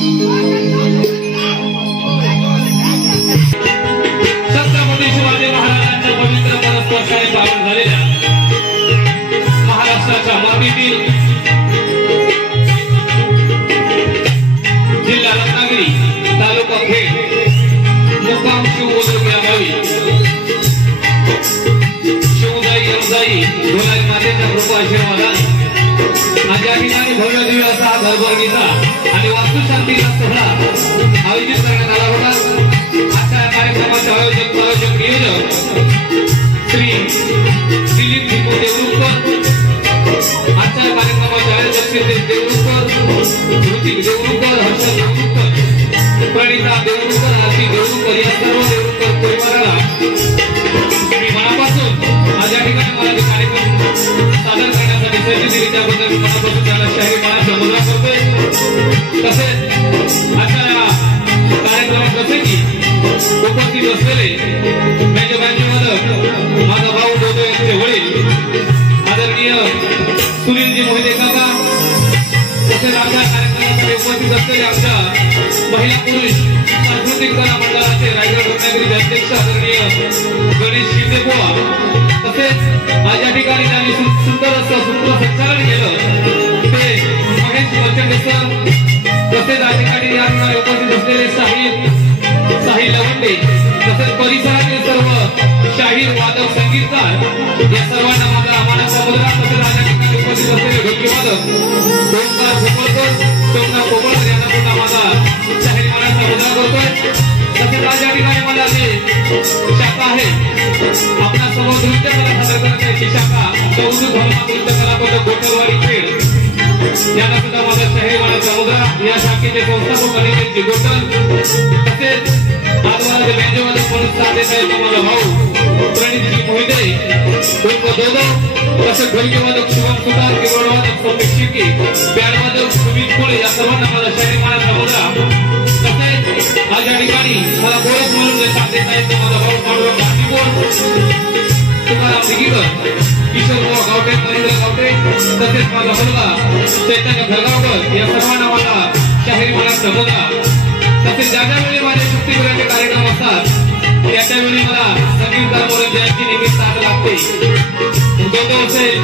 छत्रपती शिवाजी महाराजांच्या पवित्र परस्पराने पावन झालेल्या महाराष्ट्राच्या मातीतील जिल्हा रत्नागिरी तालुका खेड मुक्काम शिवबुद्रुक या गावी शिवदाई यमदाई गोलाई मातेचा कृपा आशीर्वादाने आज या ठिकाणी भव्य दिव्य असा हा दरबारीचा आणि वास्तुशांतीचा सोहळा आयोजित करण्यात आला होता। आजच्या कार्यक्रमाचे आयोजक नियोजक श्री दिलीप भिकू देवरुखकर, आजच्या कार्यक्रमाचे आयोजक श्री देवरुखकर, ऋतिक देवरुखकर, हर्षद देवरुखकर, प्रणिता देवरुखकर, आरती देवरुखकर या सर्व देवरुखकर परिवाराला मी मनापासून आज या ठिकाणी मला कार्यक्रम सादर करण्यासाठी संधी दिली त्याबद्दल मी मनापासून त्याला शाही मानाचा मुजरा करतोय। तसेच आजच्या कार्यक्रमात जसे की उपस्थित असलेले मेजबानीवादक माझा भाऊ दोदो यांचे वडील आदरणीय सुनीलजी मोहिते काका, तसेच आमच्या कार्यक्रमासाठी उपस्थित असलेले आमच्या महिला पुरुष सांस्कृतिक कला मंडळाचे रायगड रत्नागिरीचे अध्यक्ष आदरणीय गणेश शिंदे बुवा, तसेच आज या ठिकाणी त्यांनी सुंदर असं सूत्रसंचालन केलं ते महेश मर्चंडे सर, तसेच या ठिकाणी उपस्थित असलेले साहिल लवंडे, तसेच परिसरातील सर्व शाहीर वादक संगीतकार या सर्वांना माझा मानाचा मुजरा। तसेच आज या ठिकाणी उपस्थित असलेले ढोलकी वादक ओंकार भोपळकर, सोमनाथ भोपळकर यांना सुद्धा माझा शाहीर मानाचा मुजरा करतोय। तसेच आज या ठिकाणी मला जे शाखा आहे आपल्या समोर नृत्य कला सादर करण्याची शाखा चौदूर धर्मा नृत्य कलापद गोटरवाडी खेड यांना सुद्धा माझा शाहीर मानाचा मुजरा। या शाखेचे संस्थापक अनिकेतजी गोटल, तसेच आज मला जे बेंजोवादक म्हणून साथ देत आहेत माझा भाऊ प्रणितजी मोहिते उर्फ दोदो, तसेच ढोलकीवादक शिवम सुतार, कीबोर्डवादक सौमिक शिर्के, बँडवादक सुमित कोळे या सर्वांना माझा शाहीर मानाचा मुजरा। तसेच आज या ठिकाणी मला बोलत म्हणून जे साथ देत आहेत माझा भाऊ पांडुरंग भारतीपूर, तुकाराम दिगीकर, किशोर बुवा गावटे, महेंद्र गावटे, तसेच माझा मुलगा चैतन्य घरगावकर या सर्वांना माझा शाहीर मानाचा मुजरा। तसेच ज्या ज्यावेळी माझे शक्तीपुराचे कार्यक्रम असतात त्या त्यावेळी मला संगीतकार मनोरंजनाची नेहमी साथ लागते। दोदो असेल,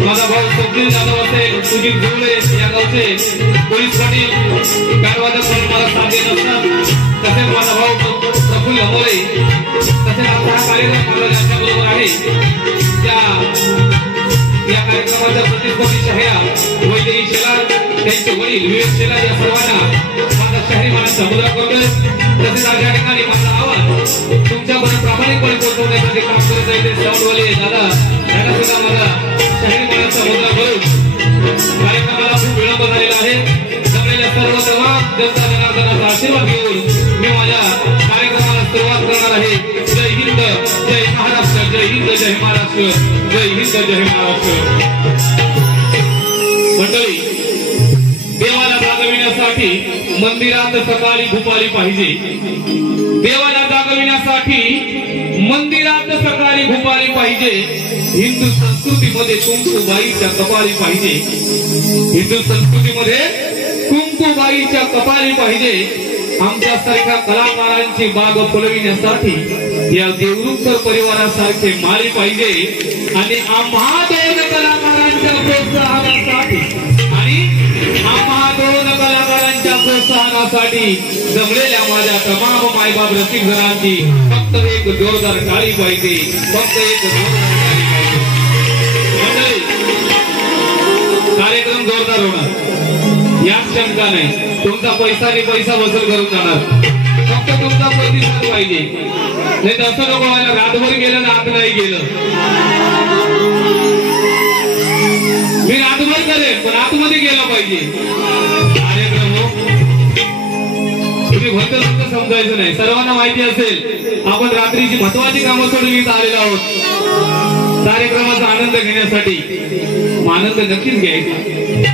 माझा भाऊ स्वप्नील जाधव असेल, सुजित जुळे या गावचे पोलीस पाटील बँडवादक म्हणून मला साथ देत असतात। तसेच माझा भाऊ प्रफुल्ल अमोरे, तसेच आमचा हा कार्यक्रम माझा ज्यांच्याबरोबर आहे त्या या कार्यक्रमाच्या प्रतिस्पर्धी शाहिरा वैदेही शेलार, त्यांचे वडील विवेक शेलार या सर्वांना माझा शाहीर मानाचा मुजरा करतोय। तसेच आज या ठिकाणी माझा आवाज तुमच्यापर्यंत प्रामाणिकपणे पोहोचवण्यासाठी काम करत आहे ते साऊंडवाले दादा यांना सुद्धा माझा शाहीर मानाचा मुजरा करून कार्यक्रमाला खूप विलंब झालेला आहे। जमलेल्या सर्व तमाम जनता जनार्दनाचा आशीर्वाद घेऊन मी माझ्या कार्यक्रमाला सुरुवात करणार आहे। जय हिंद, जय महाराष्ट्र, जय हिंद, जय महाराष्ट्र, जय हिंद, जय महाराष्ट्र। मंडळी, देवाला जागविण्यासाठी मंदिरात सकाळी भूपाली पाहिजे, देवाला जागविण्यासाठी मंदिरात सकाळी भूपाली पाहिजे, हिंदू संस्कृतीमध्ये कुंकुबाईच्या कपाळी पाहिजे, हिंदू संस्कृतीमध्ये कुंकुबाईच्या कपाळी पाहिजे। आमच्यासारख्या कलाकारांची बाग फुलविण्यासाठी या देवरुखकर परिवारासारखे माळी पाहिजे आणि आम्हा दोन कलाकारांच्या प्रोत्साहनासाठी जमलेल्या माझ्या तमाम मायबाप रसिक जनांची फक्त एक जोरदार टाळी पाहिजे, फक्त एक जोरदार टाळी पाहिजे। मंडळी, कार्यक्रम जोरदार होणार यात शंका नाही, तुमचा पैसा आणि पैसा वसूल करून जाणार, फक्त तुमचा प्रतिसाद पाहिजे। नाही तर असं नको व्हायला रातभर गेलं ना आत नाही गेलं, मी रातभर करेन पण आतमध्ये गेला पाहिजे कार्यक्रम हो। तुम्ही भक्त समजायचं नाही, सर्वांना माहिती असेल आपण रात्रीची महत्वाची कामं सोडून इथं आलेलो आहोत कार्यक्रमाचा आनंद घेण्यासाठी। आनंद नक्कीच घ्यायचा,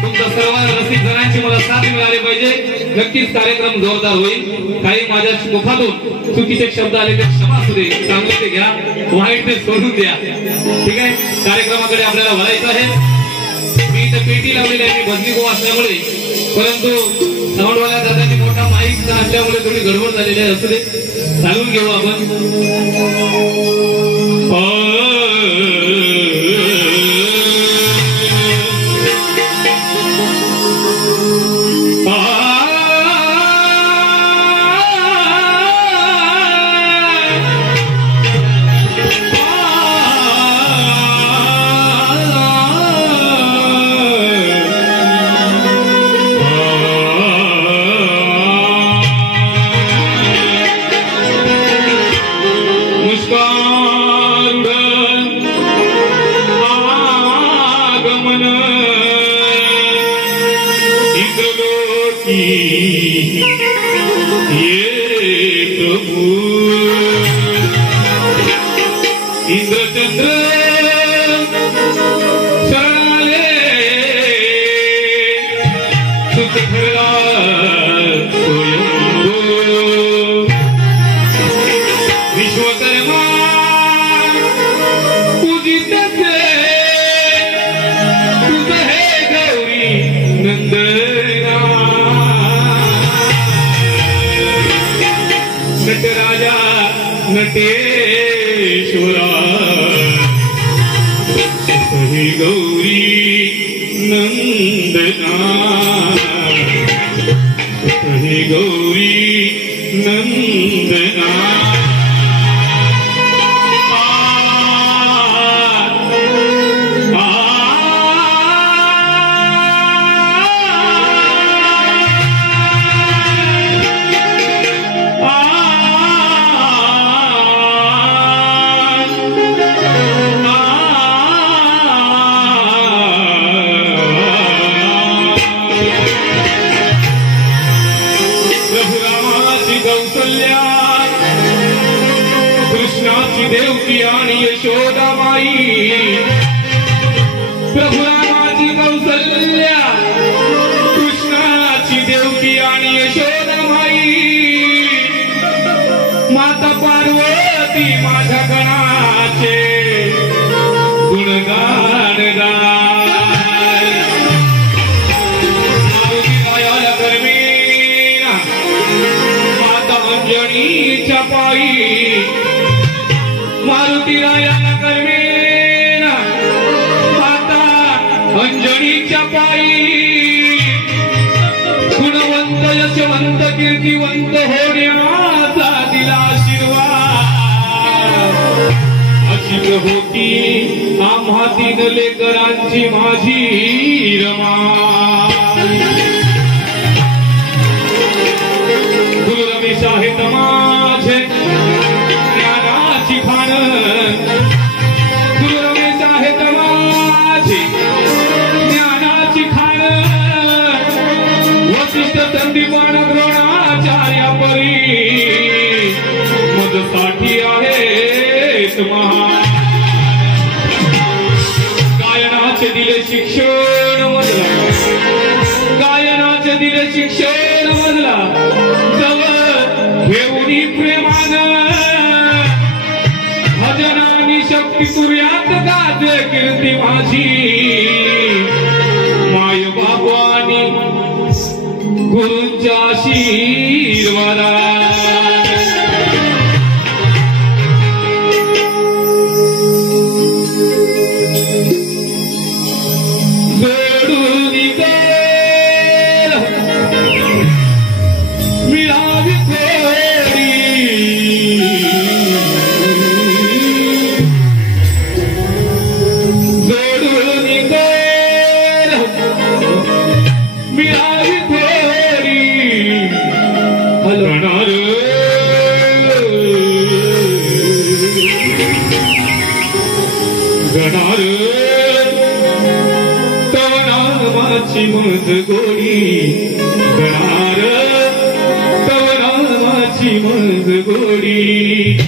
तुमच्या सर्व रसिक जणांची मला साथ मिळाली पाहिजे, नक्कीच कार्यक्रम जोरदार होईल। काही माझ्या मुखातून चुकीचे शब्द आले तर क्षमा असू दे, चांगले ते घ्या, वाईट ते सोडून द्या, ठीक आहे। कार्यक्रमाकडे आपल्याला वळायचं आहे। मी इथं पेटी लावलेली आहे, मी भजनी गो असल्यामुळे, परंतु साऊंडवाल्या दादांनी मोठा माईक आणल्यामुळे थोडी गडबड झालेली आहे. असू दे, चालवून घेऊ आपण. कीर्तिवंत होण्याचा दिला आशीर्वाद. अशी होती आम्हा तीन लेकरांची माझी रमा. गुरु रमेश आहेत माझे ज्ञानाची खाण. गुरु रमेश आहेत माझे ज्ञानाची खाण. वसिष्ठ संदीपान मदसाठी आहेत महान. गायनाचे दिले शिक्षण मजला. गायनाचे दिले शिक्षण मजला. जवळ घेऊनी प्रेमान भजनानी शक्ती तुर्यात गाजे कीर्ती माझी. माय बाबानी गुरूंच्या आशीर्वादा. मज गोडी गणार तव नामाची मज गोडी.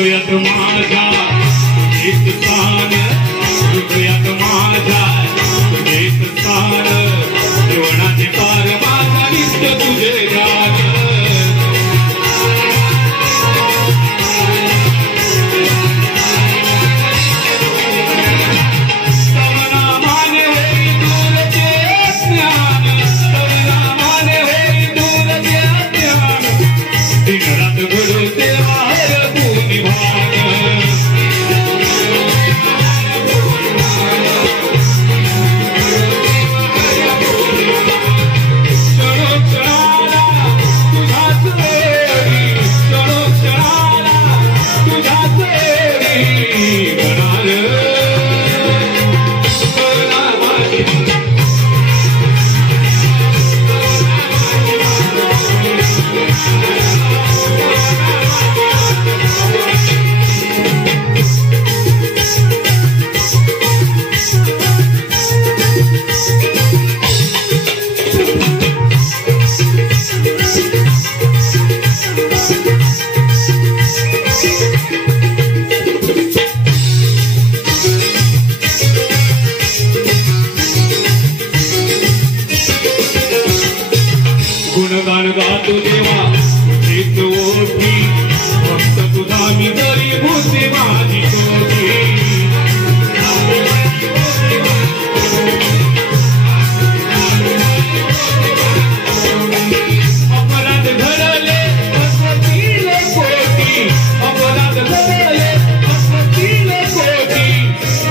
हृदयात माझ्या एक स्थान हृदयात माझ्या एक स्थान जीवनाचे पार माझा नित्य तुझे ध्यान गुणगान गातो देवा एक ओठी फक्त तुझा मी तरी भूते माझी कोठी अपराध घडले अस्वतील कोटी अपराध घडले अस्वतील कोटी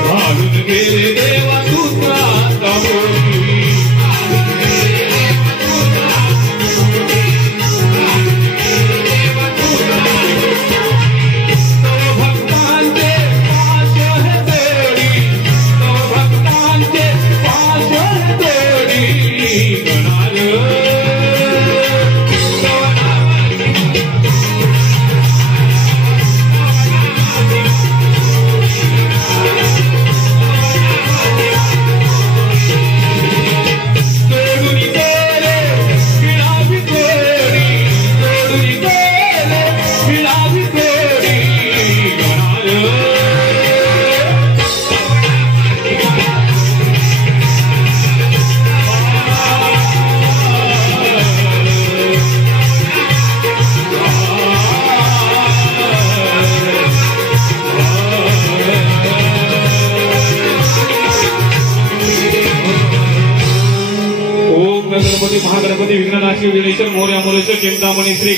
घालून गेले देवा तुझा मोठी गणपती महागणपती विघ्ननाशी विघ्नेश्वर मोरया मोरेश्वर चिंतामणी श्री